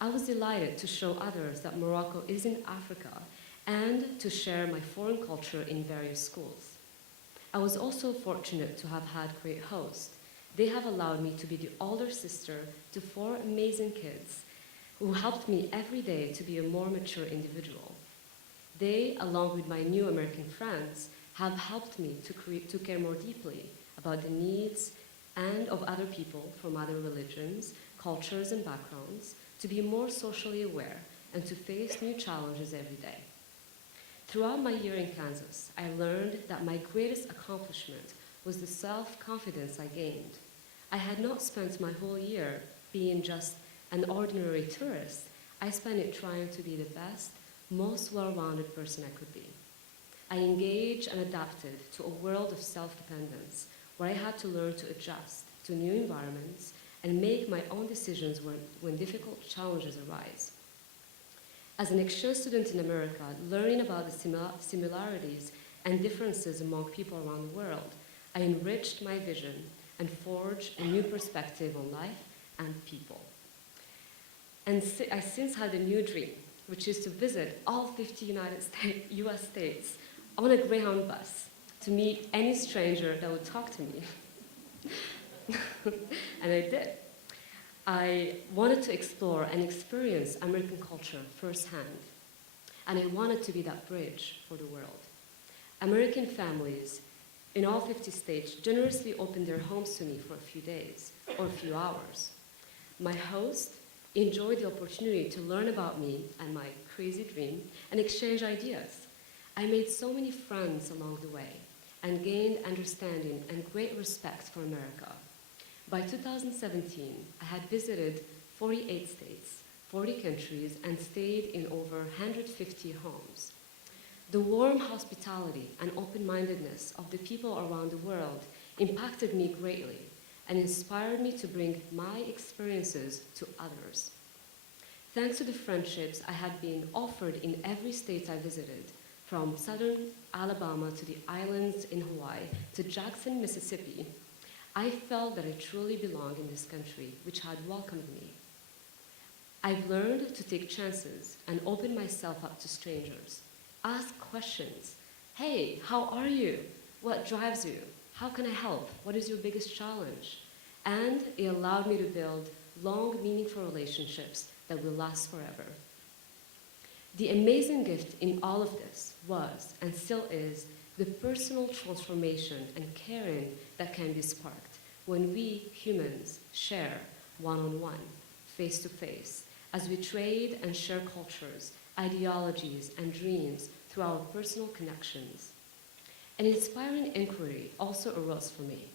I was delighted to show others that Morocco is in Africa and to share my foreign culture in various schools. I was also fortunate to have had great hosts. They have allowed me to be the older sister to 4 amazing kids who helped me every day to be a more mature individual. They, along with my new American friends, have helped me to care more deeply about the needs and of other people from other religions, cultures, and backgrounds, to be more socially aware and to face new challenges every day. Throughout my year in Kansas, I learned that my greatest accomplishment was the self-confidence I gained. I had not spent my whole year being just an ordinary tourist. I spent it trying to be the best, most well-rounded person I could be. I engaged and adapted to a world of self-dependence where I had to learn to adjust to new environments and make my own decisions when difficult challenges arise. As an exchange student in America, learning about the similarities and differences among people around the world, I enriched my vision and forged a new perspective on life and people. And I since had a new dream, which is to visit all 50 US states on a Greyhound bus to meet any stranger that would talk to me. And I did. I wanted to explore and experience American culture firsthand, and I wanted to be that bridge for the world. American families in all 50 states generously opened their homes to me for a few days or a few hours. My host enjoyed the opportunity to learn about me and my crazy dream and exchange ideas. I made so many friends along the way and gained understanding and great respect for America. By 2017, I had visited 48 states, 40 countries, and stayed in over 150 homes. The warm hospitality and open-mindedness of the people around the world impacted me greatly and inspired me to bring my experiences to others. Thanks to the friendships I had been offered in every state I visited, from southern Alabama to the islands in Hawaii to Jackson, Mississippi, I felt that I truly belonged in this country, which had welcomed me. I've learned to take chances and open myself up to strangers. Ask questions. Hey, how are you? What drives you? How can I help? What is your biggest challenge? And it allowed me to build long, meaningful relationships that will last forever. The amazing gift in all of this was, and still is, the personal transformation and caring that can be sparked when we humans share one-on-one, face-to-face, as we trade and share cultures, ideologies, and dreams through our personal connections. An inspiring inquiry also arose for me.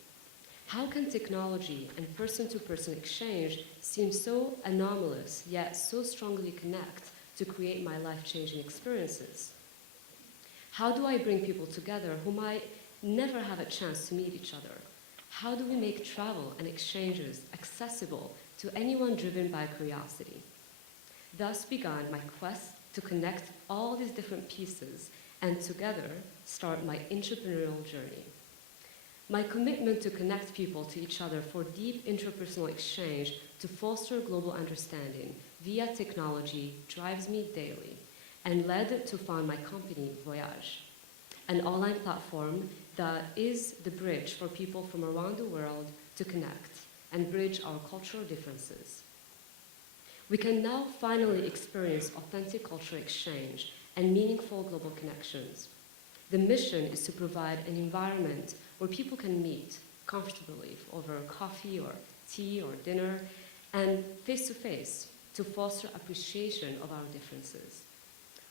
How can technology and person-to-person exchange seem so anomalous, yet so strongly connect to create my life-changing experiences? How do I bring people together who might never have a chance to meet each other? How do we make travel and exchanges accessible to anyone driven by curiosity? Thus began my quest to connect all these different pieces and together start my entrepreneurial journey. My commitment to connect people to each other for deep interpersonal exchange to foster global understanding via technology drives me daily and led to found my company, Voyage, an online platform that is the bridge for people from around the world to connect and bridge our cultural differences. We can now finally experience authentic cultural exchange and meaningful global connections. The mission is to provide an environment where people can meet comfortably over coffee or tea or dinner and face-to-face to foster appreciation of our differences.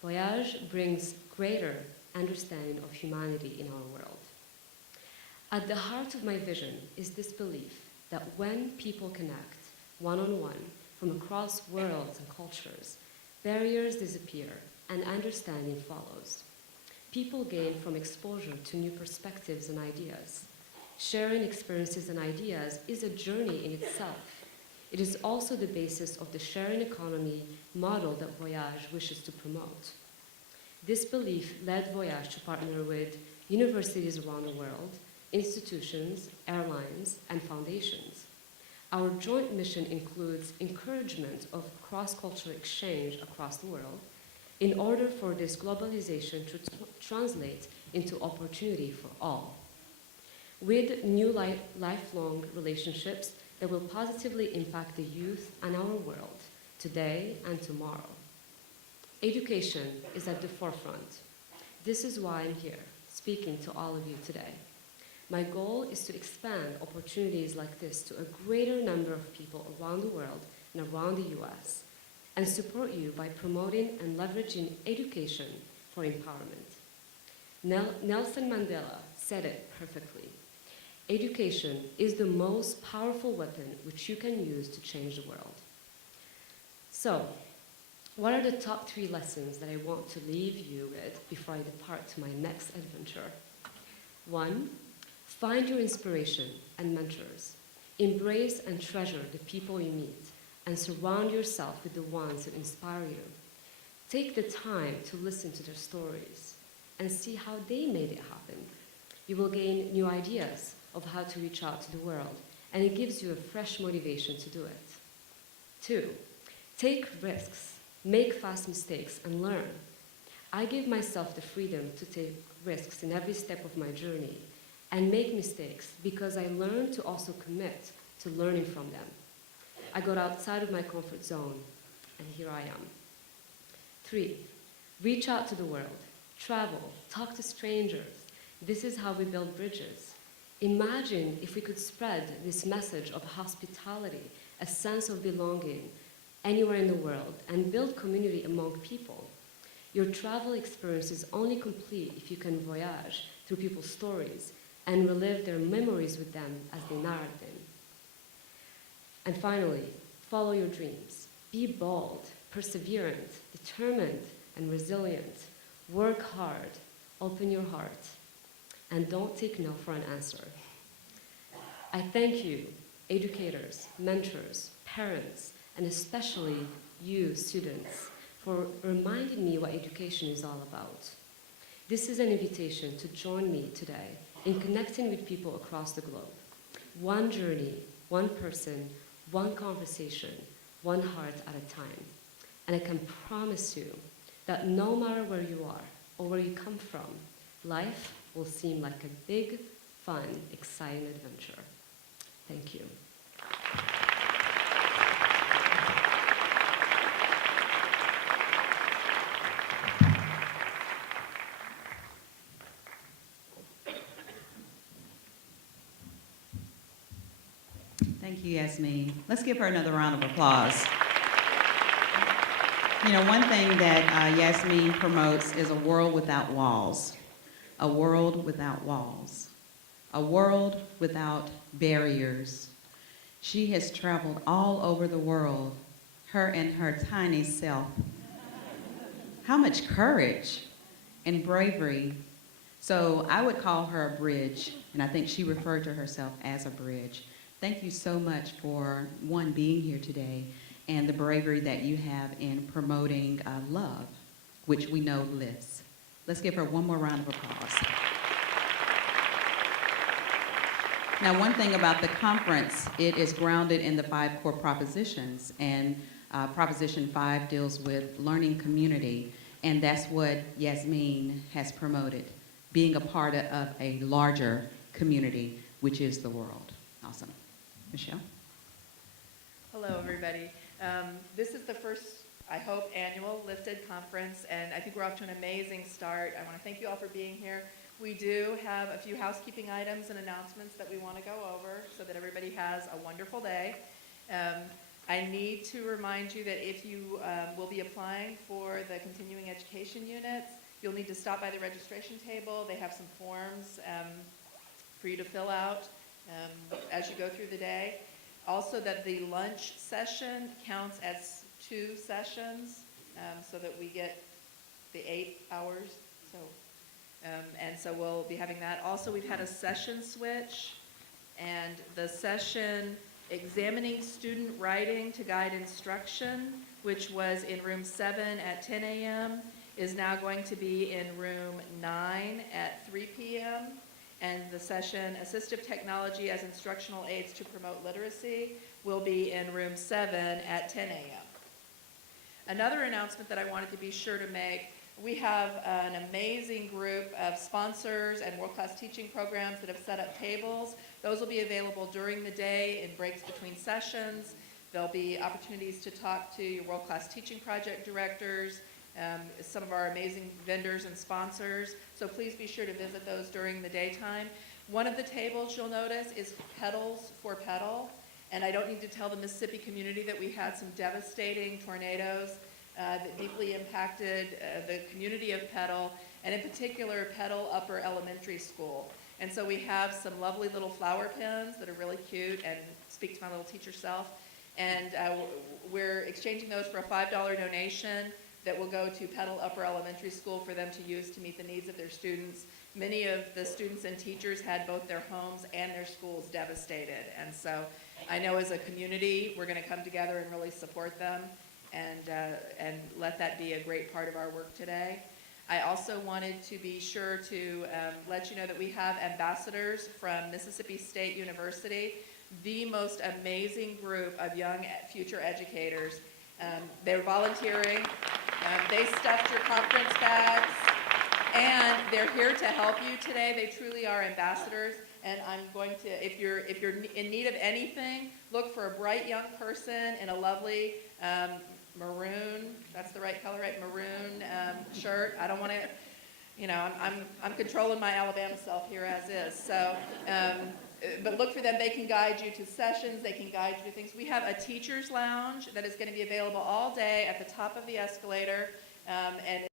Voyage brings greater understanding of humanity in our world. At the heart of my vision is this belief that when people connect one-on-one from across worlds and cultures, barriers disappear and understanding follows. People gain from exposure to new perspectives and ideas. Sharing experiences and ideas is a journey in itself. It is also the basis of the sharing economy model that Voyage wishes to promote. This belief led Voyage to partner with universities around the world, institutions, airlines, and foundations. Our joint mission includes encouragement of cross-cultural exchange across the world in order for this globalization to translate into opportunity for all, with new lifelong relationships that will positively impact the youth and our world today and tomorrow. Education is at the forefront. This is why I'm here, speaking to all of you today. My goal is to expand opportunities like this to a greater number of people around the world and around the US, and support you by promoting and leveraging education for empowerment. Nelson Mandela said it perfectly. Education is the most powerful weapon which you can use to change the world. So, what are the top 3 lessons that I want to leave you with before I depart to my next adventure? 1, find your inspiration and mentors. Embrace and treasure the people you meet, and surround yourself with the ones who inspire you. Take the time to listen to their stories and see how they made it happen. You will gain new ideas of how to reach out to the world, and it gives you a fresh motivation to do it. 2, take risks, make fast mistakes, and learn. I give myself the freedom to take risks in every step of my journey and make mistakes because I learn to also commit to learning from them. I got outside of my comfort zone, and here I am. 3, reach out to the world, travel, talk to strangers. This is how we build bridges. Imagine if we could spread this message of hospitality, a sense of belonging, anywhere in the world, and build community among people. Your travel experience is only complete if you can voyage through people's stories and relive their memories with them as they narrate them. And finally, follow your dreams. Be bold, perseverant, determined, and resilient. Work hard, open your heart, and don't take no for an answer. I thank you, educators, mentors, parents, and especially you, students, for reminding me what education is all about. This is an invitation to join me today in connecting with people across the globe. One journey, one person, one conversation, one heart at a time. And I can promise you that no matter where you are or where you come from, life will seem like a big, fun, exciting adventure. Thank you. Thank you, Yasmeen. Let's give her another round of applause. You know, one thing that Yasmeen promotes is a world without walls. A world without walls. A world without barriers. She has traveled all over the world, her and her tiny self. How much courage and bravery. So I would call her a bridge, and I think she referred to herself as a bridge. Thank you so much for, one, being here today, and the bravery that you have in promoting love, which we know lives. Let's give her one more round of applause. Now, one thing about the conference, it is grounded in the 5 core propositions, and Proposition 5 deals with learning community, and that's what Yasmeen has promoted, being a part of a larger community, which is the world. Awesome. Michelle? Hello, everybody. This is the first, I hope, annual Lifted Conference, and I think we're off to an amazing start. I want to thank you all for being here. We do have a few housekeeping items and announcements that we want to go over so that everybody has a wonderful day. I need to remind you that if you will be applying for the continuing education units, you'll need to stop by the registration table. They have some forms for you to fill out as you go through the day. Also, that the lunch session counts as 2 sessions so that we get the 8 hours. And so we'll be having that. Also, we've had a session switch, and the session Examining Student Writing to Guide Instruction, which was in room 7 at 10 a.m., is now going to be in room 9 at 3 p.m., and the session Assistive Technology as Instructional Aids to Promote Literacy will be in room 7 at 10 a.m. Another announcement that I wanted to be sure to make, we have an amazing group of sponsors and world-class teaching programs that have set up tables. Those will be available during the day in breaks between sessions. There'll be opportunities to talk to your world-class teaching project directors, some of our amazing vendors and sponsors. So please be sure to visit those during the daytime. One of the tables you'll notice is Petals for Petal. And I don't need to tell the Mississippi community that we had some devastating tornadoes that deeply impacted the community of Petal, and in particular, Petal Upper Elementary School. And so we have some lovely little flower pins that are really cute and speak to my little teacher self. And we're exchanging those for a $5 donation that will go to Petal Upper Elementary School for them to use to meet the needs of their students. Many of the students and teachers had both their homes and their schools devastated. And so I know as a community, we're going to come together and really support them and let that be a great part of our work today. I also wanted to be sure to let you know that we have ambassadors from Mississippi State University, the most amazing group of young future educators. They're volunteering. They stuffed your conference bags, and they're here to help you today. They truly are ambassadors. And I'm going to, if you're in need of anything, look for a bright young person in a lovely maroon, that's the right color, right? Maroon shirt. I don't want to, you know, I'm controlling my Alabama self here as is. So, but look for them. They can guide you to sessions. They can guide you to things. We have a teacher's lounge that is going to be available all day at the top of the escalator, and